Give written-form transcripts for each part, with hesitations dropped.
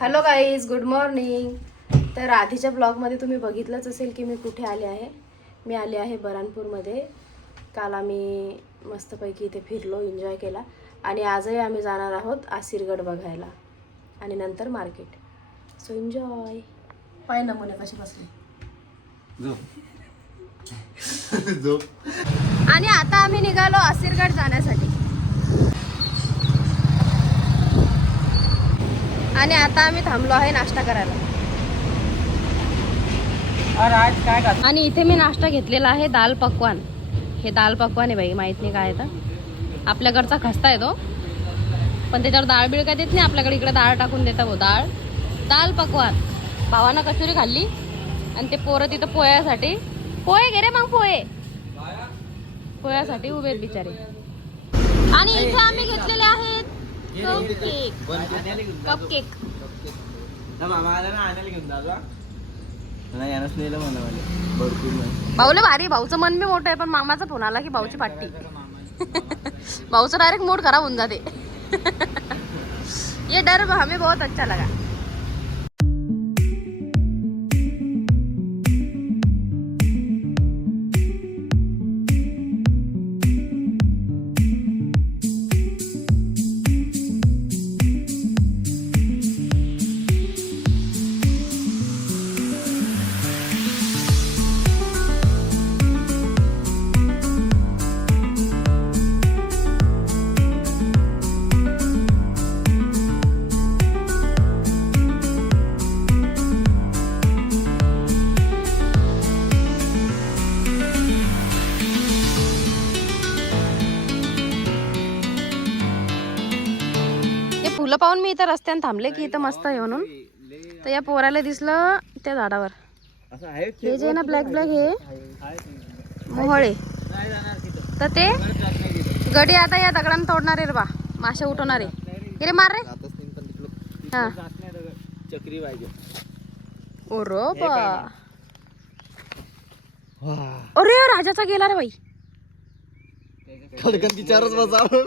Hello guys, good morning. तर आधीच्या ब्लॉगमध्ये तुम्ही बघितलंच असेल की मी कुठे आले आहे. मी आले आहे बऱ्हाणपूरमध्ये. काल आम्ही मस्तपैकी इथे फिरलो, एन्जॉय केला आणि आजही आम्ही जाणार आहोत आसिरगड बघायला आणि नंतर मार्केट. So enjoy. पाय नमुने कशी बसली झोप. आणि आता आम्ही निघालो आसिरगड जाण्यासाठी. आणि आता आम्ही थांबलो आहे नाश्ता करायला. आणि इथे मी नाश्ता घेतलेला आहे दाल पकवान. हे दाल पकवान आहे बाई, माहित नाही काय तर. आपल्याकडचा खस्ता आहे तो, पण त्याच्यावर डाळ बिळ काय देत नाही. आपल्याकडे इकडे डाळ टाकून देता भाऊ. दाल पकवान. भावानं कचोरी खाल्ली आणि ते पोरं तिथं पोह्यासाठी पोहे घे रे मग पोह्यासाठी उभे आहेत बिचारे. आणि इथे आम्ही घेतलेले आहेत कपकेक. भाऊला भारी. भाऊचं मन बी मोठं आहे, पण मामाचा फोन आला की भाऊची पाट्टी. भाऊचं डायरेक्ट मूड खराब होऊन जाते. ये डर हमें बहुत अच्छा लगा. फुलं पाहून मी इथं रस्त्याने थांबले की इथं मस्त आहे म्हणून. तर या पोराला दिसलं त्या झाडावर. हे जे ना ब्लॅक हे मोहळे, तर ते गडी आता या दगडाने तोडणार आहे रे बा. मासे उठवणार आहे. रे मार रे. हा चक्री पाहिजे. ओरो बा. अरे राजाचा गेला रे बाई.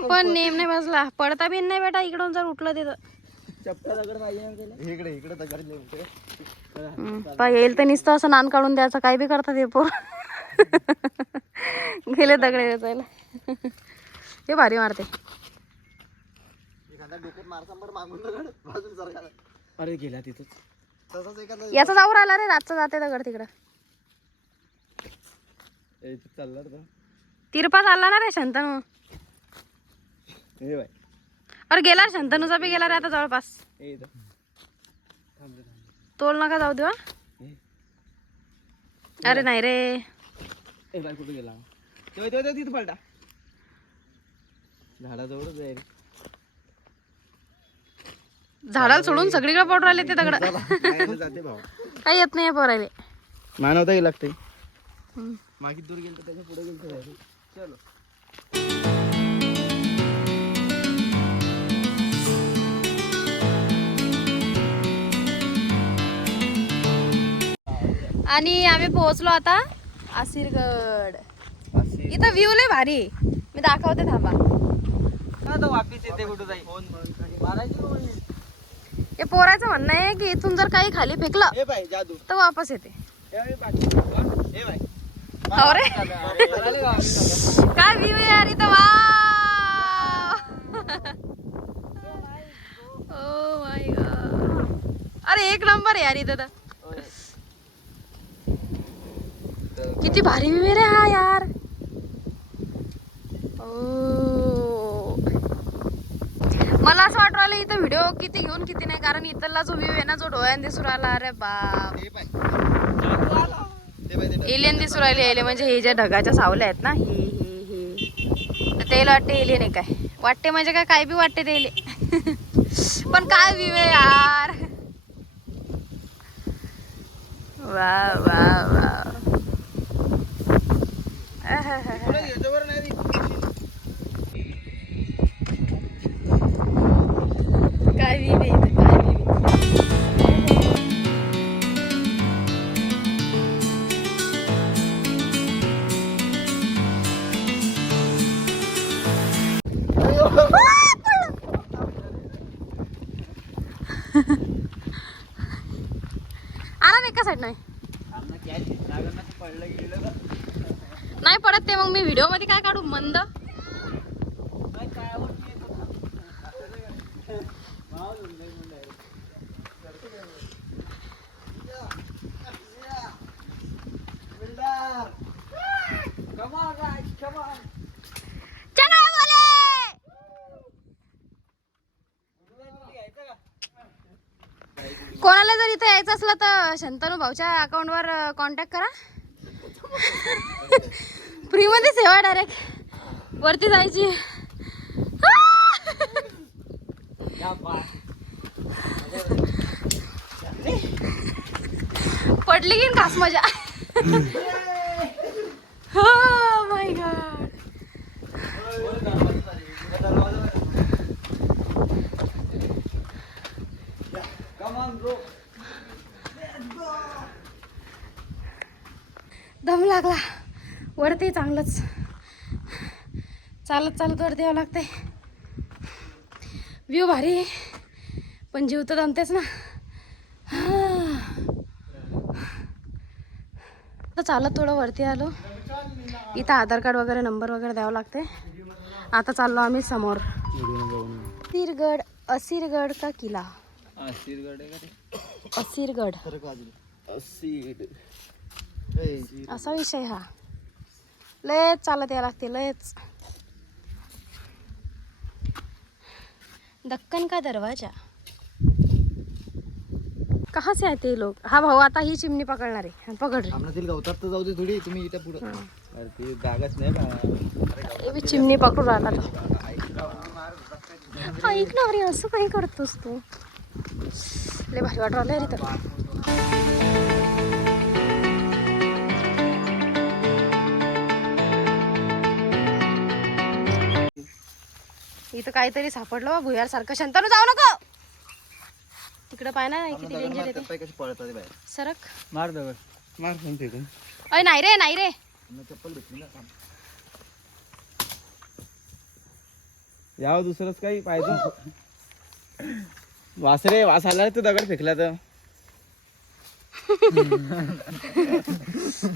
पण नेम नाही बसला. पडता बिन नाही बेटा. इकडून जर उठलं ते येईल तर नुसतं असं नान काढून द्यायचं. काय बी करतात हे पोर. गेले दगडे वेचायला. हे भारी मारते. अरे गेला तिथं. याचा जाऊ राहिला रे. रातचा जाते दगड तिकडं. चालला तिरपा चालला ना रे शंतनू. अरे गेला शंतनूचा बी गेला रे आता जवळपास. तोल नका जाऊ देवा. अरे नाही रे. कुठे गेला तिथं पलटा. झाडाजवळच जाईल. झाडाला सोडून सगळीकडे पडून राहिले ते दगड. काही येत नाही पोरायले. मानवता गेला लागते. मागे दूर गेलं त्याच्या पुढे गेलं. चलो. आणि आम्ही पोहोचलो आता आसिरगड. इथं व्ह्यू लय भारी. मी दाखवते थांबा. वापिस येते कुठं जाईल. हे पोराचं म्हणणं आहे की इथून जर काही खाली फेकलं तर वापस येते. अरे काय व्ह्यू यार इथं. वा ओ माय गॉड. अरे एक नंबर यार इथं तर. किती भारी व्ह्यू रे हा यार. मला असं वाटू राहिलं इथं व्हिडिओ किती घेऊन किती नाही. कारण इथला जो व्ह्यू आहे ना, जो डोळ्याने दिसू राहिला. अरे बाप. एलियन दिसू राहिले. एलियन म्हणजे हे ज्या ढगाच्या सावल्या आहेत ना, हे त्याला वाटते एलियन आहे काय. वाटते म्हणजे काय बी वाटते ते. पण काय व्ह्यू आहे यार. वा वा वा. काय व्ह्यू आहे इथं. काय व्ह्यू. का साईड नाही नाही पडत ते मग मी व्हिडिओ मध्ये काय काढू मंद कोणाला जर इथे यायचं असलं तर शंतनू भाऊच्या अकाउंटवर कॉन्टॅक्ट करा. फ्री मध्ये सेवा डायरेक्ट वरती जायची. पडली की खास मजा. हो माय गॉड. दम लागला. वरती चांगलंच चालत चालत वरती यावं लागते. व्ह्यू भारी आहे पण जीव तर दमतेच ना. आता चालत थोडं वरती आलो. इथं आधार कार्ड वगैरे नंबर वगैरे द्यावं लागते. आता चाललो आम्ही समोर. असिरगड का किल्ला. असिरगड असा विषय हा. लयच चालत यावं लागते लयच. दक्कन का दरवाजा. कहाँ से आते लोग. हा भाऊ आता ही चिमणी पकडणार आहे. पकड रे. आम्हाला गवतात तर जाऊ दे थोडी. तुम्ही इथे पुढे ती जागाच नाही का. चिमणी पकडून राहिला तो. ऐक ना अरे असं काही करतोस तू. लय भारी वाटू राहिलं रे तर. इथं काहीतरी सापडलं बा भुयार सारखं. शंतनू जाऊ नको तिकडं. पाय ना किती डेंजर येते. सरक मार दगड मार सांगते. अय नाही रे नाही रे. चप्पल भेटली ना. यावं दुसरंच काही पाहिजे. वास रे वास आला तू दगड फेकला तर.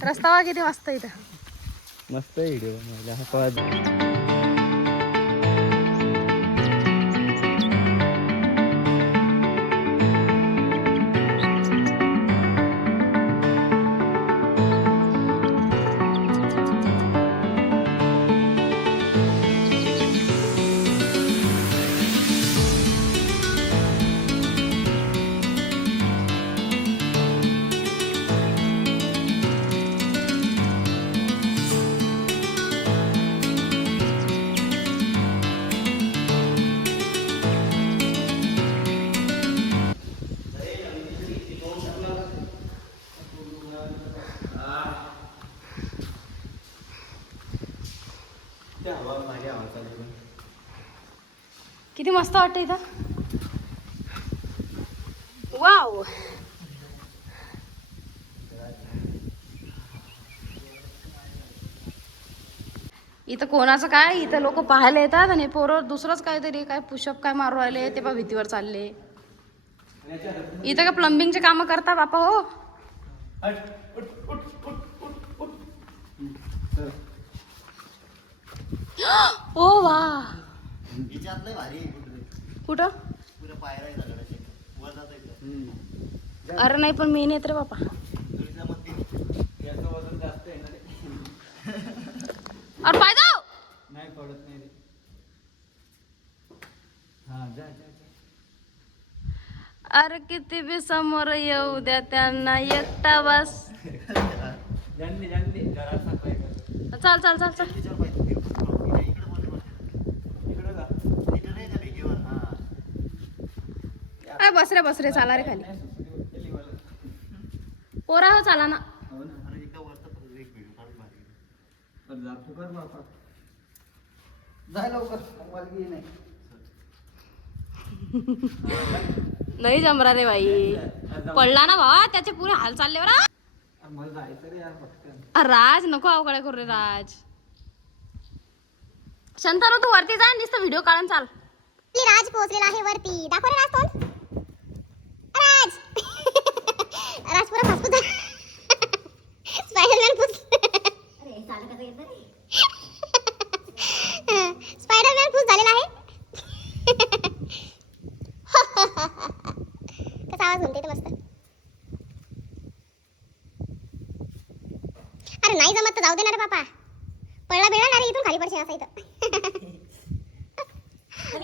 रस्ता किती मस्त इथं. मस्त व्हिडिओ. किती मस्त वाटतं इथं. वाव. इथं कोणाचं काय. इथं लोक पाहायला येतात आणि पोरं दुसरंच काहीतरी काय पुशअप काय मारू राहिले ते पण भीतीवर चालले. इथं का प्लंबिंगचे कामं करता बापा हो. ओ वा. कुठं. अरे नाही पण मी येत रे बापा. अरे पाय जाऊ. नाही पडत नाही रे. अरे किती बी समोर येऊ द्या त्यांना एकटा बस. चाल चाल चाल चाल. बस रे चाला रे खाली. पोरा हो चाला ना. नाही जमरा रे बाई. पडला ना भावा त्याचे पुरे हाल चालले बरं. राज नको अवघड करू रे राज. शंतनू तू वरती जा नुसतं व्हिडिओ काढून चाल. राज पोहोचलेला आहे वरती. दाखव रे राज तोंड. राज राजपुरा फासपुस स्पायडरमॅन फुस स्पायडरमॅन फुस झालेला आहे. कसा आवाज म्हणते ते मस्त. अरे नाही जमत तर जाऊ दे ना रे बापा. पडला बेळा ना रे इथून खाली पडशील असा इथं.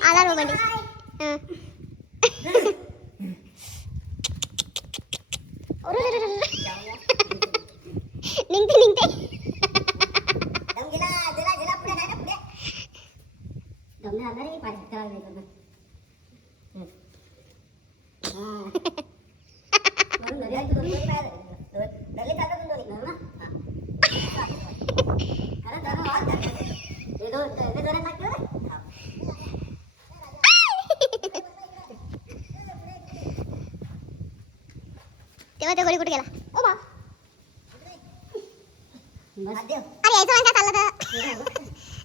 आला रो बंडी. निघते निघते. तेव्हा ते घरी कुठे गेला. ओ बा अरे यायचं म्हणजे चाललं तर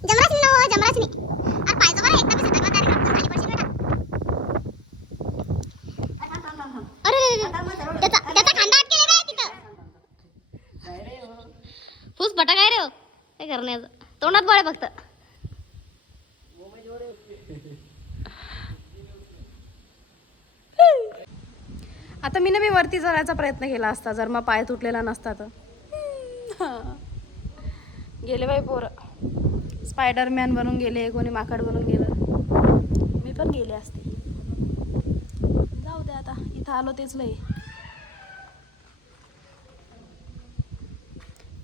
जमरासनी ना हो जमरासनी. अरे पाहिजे बरं एकदा मी सतर्क खाली पडशील बेटा. अरे त्याचा खांदा अटकेला रे तिथं. फुस फटा काय रे हो काय करण्याचं. तोंडात बळ फक्त. आता मी वरती चढायचा प्रयत्न केला असता जर मग पाय तुटलेला नसता तर. गेले बाई पोरं. स्पायडरमॅन बनून गेले, कोणी माकड बनून गेलं. मी पण गेले असते. जाऊ दे आता इथं आलो तेच लय.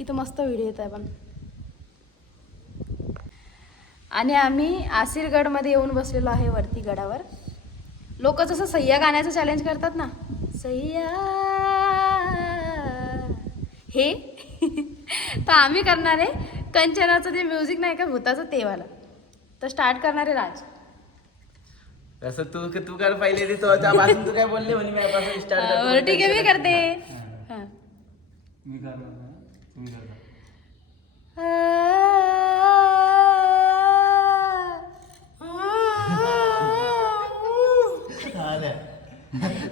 इथं मस्त व्हिडिओ येत आहे पण. आणि आम्ही आसिरगडमध्ये येऊन बसलेलो आहे वरती गडावर. लोक जसं सह्या गाण्याचं चॅलेंज करतात ना, सह्या हे तर आम्ही करणार आहे कंचनाचं ते म्युझिक नाही का भूताचं ते वाला. तर स्टार्ट करणार आहे राज. असं तू कर पहिले तो त्यापासून तू काय बोलले म्हणे मी यापासून स्टार्ट करतो. बरं ठीक आहे मी करते. हां मी करणार तुम्ही करता.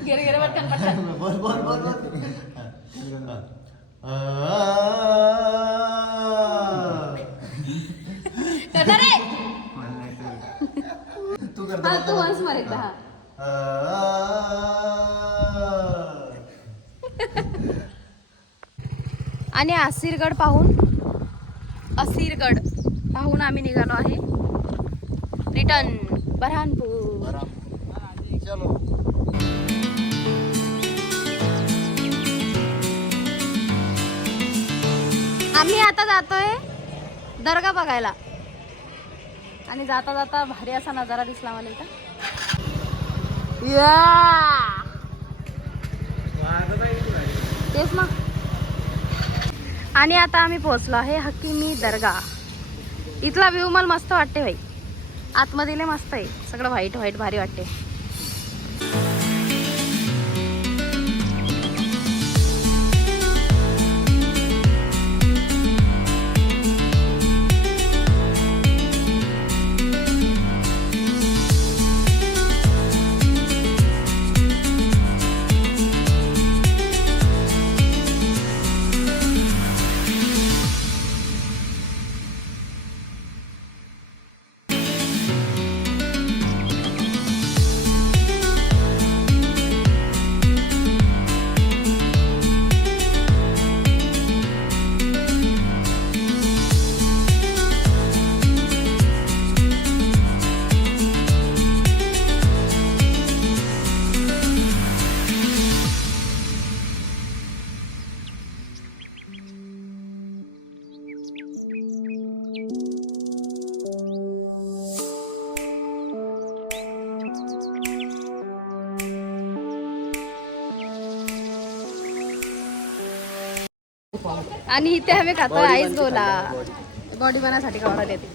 गेरे गेरे पटकन पटकन. बोल बोल बोल बोल. करणार रे. तू कर. हा तू वन्स मार एकदा. हा आणि आसिरगड पाहून आम्ही निघालो आहे रिटर्न बऱ्हाणपूर. चलो. आम्ही आता जातोय दर्गा बघायला. आणि जाता जाता भारी असा नजारा दिसला मला इथं. तेच ना. आणि आता आम्ही पोहोचलो आहे हकीमी दर्गा. इथला व्ह्यू मला मस्त वाटते भाई. आतमध्ये लय मस्त आहे सगळं व्हाईट व्हाईट भारी वाटते. आणि इथे आम्ही खातो आईस गोला. बॉडी बनवण्यासाठी खावला देते.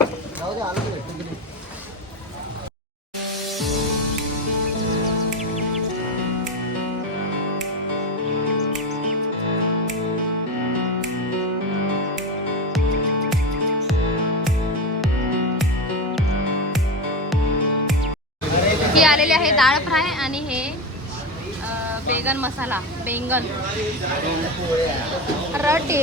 ही आलेली आहे डाळ फ्राय आणि हे बेगन मसाला बेंगन रटे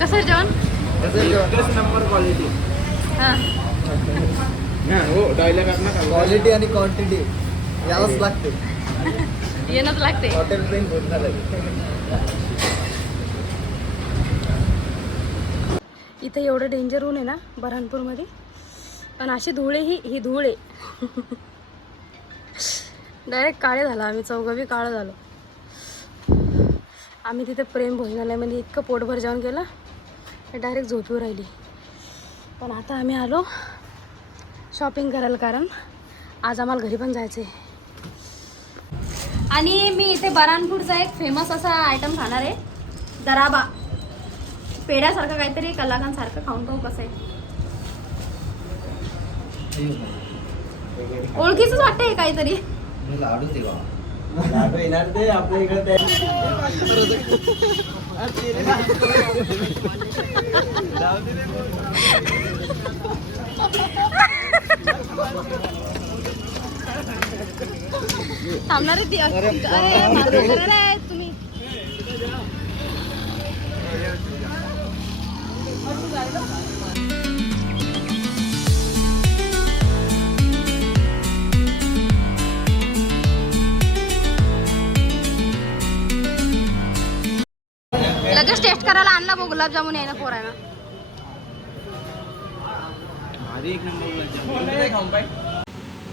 कसं आहे जेवण? एकच नंबर क्वालिटी. हां हो डायलॉग आपला क्वालिटी आणि क्वांटिटी यावंच लागते. येणंच लागते. हॉटेल प्रेम होत झालं. इथे एवढं डेंजर ऊन आहे ना बऱ्हाणपूरमध्ये, पण अशी धूळ आहे ही धूळ आहे. डायरेक्ट काळे झाला आम्ही, चौघं काळं झालो. आम्ही तिथे प्रेम भोजनालयामध्ये इतकं पोटभर जेवण केलं डायरेक्ट झोपून राहिली. पण आता आम्ही आलो शॉपिंग करायला, कारण आज आम्हाला घरी पण जायचं आहे. आणि मी इथे बऱ्हाणपूरचा एक फेमस असा आयटम खाणार आहे, दराबा. पेढ्यासारखं काहीतरी कलाकांसारखं खाऊन पाहू कसं आहे. ओळखीच वाटतंय हे काहीतरी. लाडू देवा लाडू येणार ते आपल्या इकडे. थांबणार ती. अरे माझं घराला आहे तुम्ही. लगेच टेस्ट करायला आणला बघ गुलाबजामुन आहे ना पोरांना.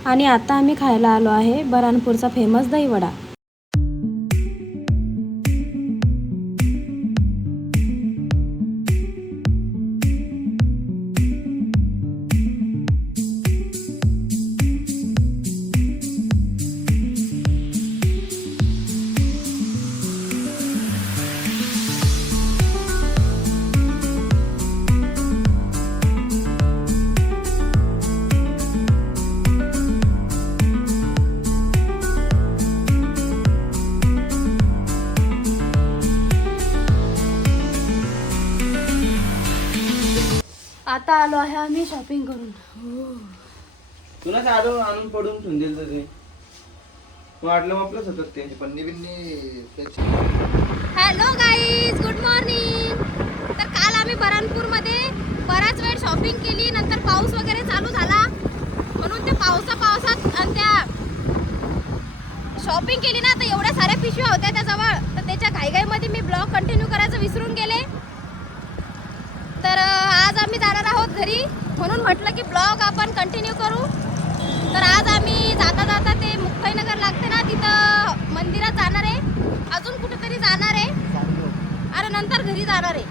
आणि आता आम्ही खायला आलो आहे बऱ्हाणपूरचा फेमस दहीवडा. आता आलो आहे आम्ही शॉपिंग करून. तुला साधं आणून पडून ठेवून दिलं तर ते वाटलं मग आपलं सतत ते पन्नी बिन्नी. Hello guys, good morning. तर काल आम्ही बऱ्हाणपूरमध्ये बराच वेळ शॉपिंग केली. नंतर पाऊस वगैरे चालू झाला, म्हणून ते पावसात आणि त्या शॉपिंग केली ना, तर एवढ्या साऱ्या पिशव्या होत्या त्याजवळ, तर त्याच्या घाईघाईमध्ये मी ब्लॉग कंटिन्यू करायचं विसरून गेले. तर आज आम्ही जाणार आहोत घरी, म्हणून म्हटलं की ब्लॉग आपण कंटिन्यू करू. तर आज आम्ही जाता जाता ते मुक्ताईनगर लागते ना, तिथं मंदिरात जाणार आहे, अजून कुठेतरी जाणार आहे, आणि नंतर घरी जाणार आहे,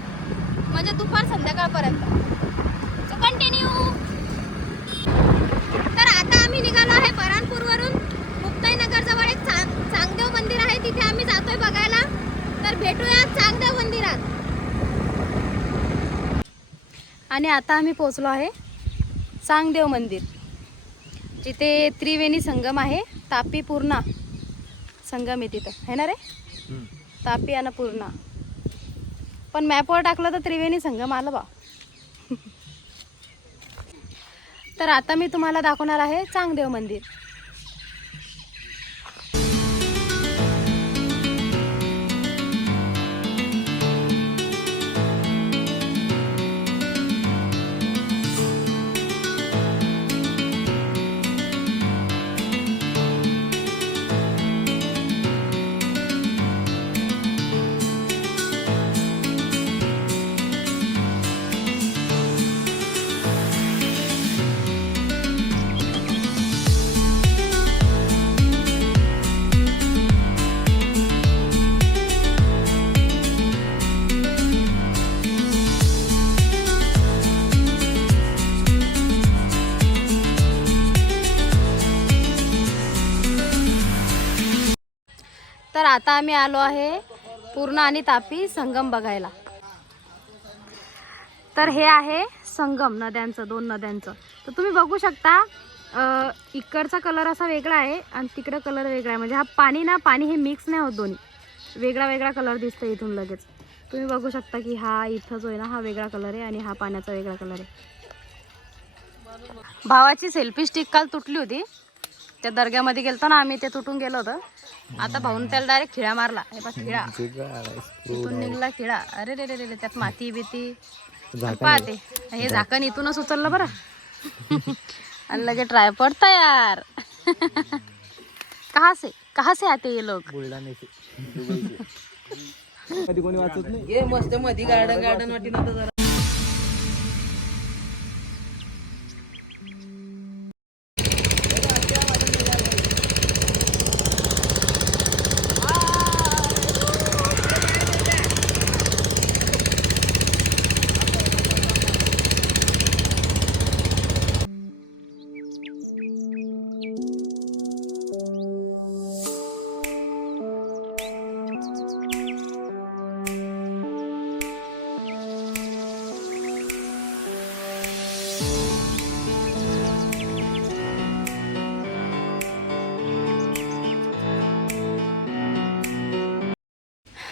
म्हणजे दुपार संध्याकाळपर्यंत. So continue. तर आता आम्ही निघालो आहे बऱ्हाणपूरवरून. मुक्ताईनगर जवळ एक चांगदेव मंदिर आहे, तिथे आम्ही जातोय बघायला. तर भेटूया चांगदेव मंदिरात. आणि आता आम्ही पोहोचलो आहे चांगदेव मंदिर, जिथे त्रिवेणी संगम आहे. तापी पूर्णा संगम आहे तिथं, आहे ना रे? तापी आणि पूर्णा. पण मॅपवर टाकलं तर त्रिवेणी संगम आलं बा. तर आता मी तुम्हाला दाखवणार आहे चांगदेव मंदिर. तर आता आम्ही आलो आहे पूर्णा आणि तापी संगम बघायला. तर हे आहे संगम नद्यांचं, 2 नद्यांचं. तर तुम्ही बघू शकता इकडचा कलर असा वेगळा आहे आणि तिकडं कलर वेगळा आहे. म्हणजे हा पाणी हे मिक्स नाही होत, दोन्ही वेगळा वेगळा कलर दिसतो इथून लगेच. तुम्ही बघू शकता की हा इथं जो आहे ना हा वेगळा कलर आहे आणि हा पाण्याचा वेगळा कलर आहे. भावाची सेल्फी स्टिक काल तुटली होती, त्या दर्ग्यामध्ये गेलतो ना आम्ही, ते तुटून गेलो होतं. आता भाऊन त्याला डायरेक्ट खिळा मारला. हे बघ खिळा इथून निघला खिळा. अरे रे रे रे, त्यात माती बिती पाहते. हे झाकण इथूनच उचललं बरं. आणि लगे ट्रायपॉड तयार. कहाँ से आते ये लोग? कधी कोणी वाचत नाही. ये मस्त मध्ये गार्डन वाटी ना जरा.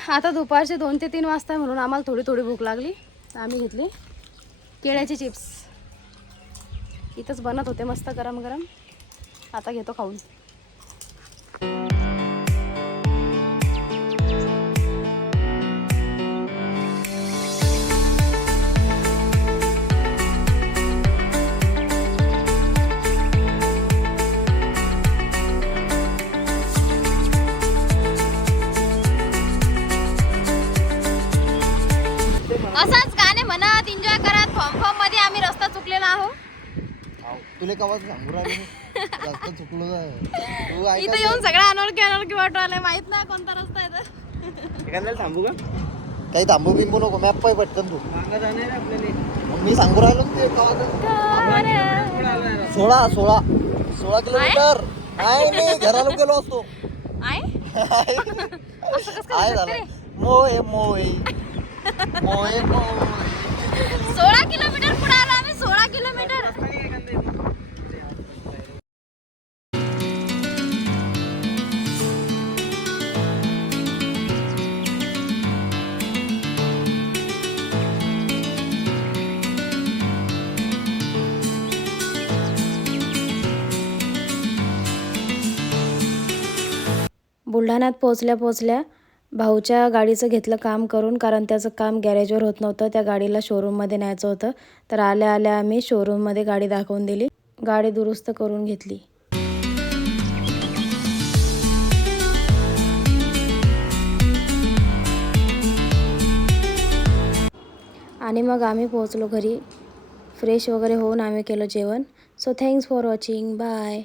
आता दुपारचे 2 ते 3 वाजता म्हणून आम्हाला थोडी थोडी भूक लागली. तर आम्ही घेतली केळ्याचे चिप्स. इथंच बनत होते मस्त गरम गरम. आता घेतो खाऊन. असंच गाणे म्हणत एन्जॉय करत फॉर्म मध्ये आम्ही रस्ता चुकलेला आहोत. तुला कवाच सांगू राहिलो रस्ता चुकलो तू इथं येऊन सगळं अनोळखी वाटू आलंय. माहित नाही कोणता रस्ता आहे तर. एखाद्याला थांबू का? काही थांबू बिंबू नको, मॅप पाय पटकन तू. मागं जाणार आहे आपल्याला. मग मी सांगू राहिलो ना ते कवाच. 16 किलोमीटर. नाही घराला गेलो असतो. आहे झालं मोहे मोहे मोहे मोहे. 16 किलोमीटर पुढे आलो आम्ही. 16 किलोमीटर. बुलढाण्यात पोचल्या भाऊच्या गाडीचं घेतलं काम करून, कारण त्याचं काम गॅरेजवर होत नव्हतं. त्या गाडीला शोरूममध्ये न्यायचं होतं. तर आल्या आम्ही शोरूममध्ये गाडी दाखवून दिली. गाडी दुरुस्त करून घेतली. आणि मग आम्ही पोहोचलो घरी. फ्रेश वगैरे होऊन आम्ही केलं जेवण. So thanks for watching. Bye.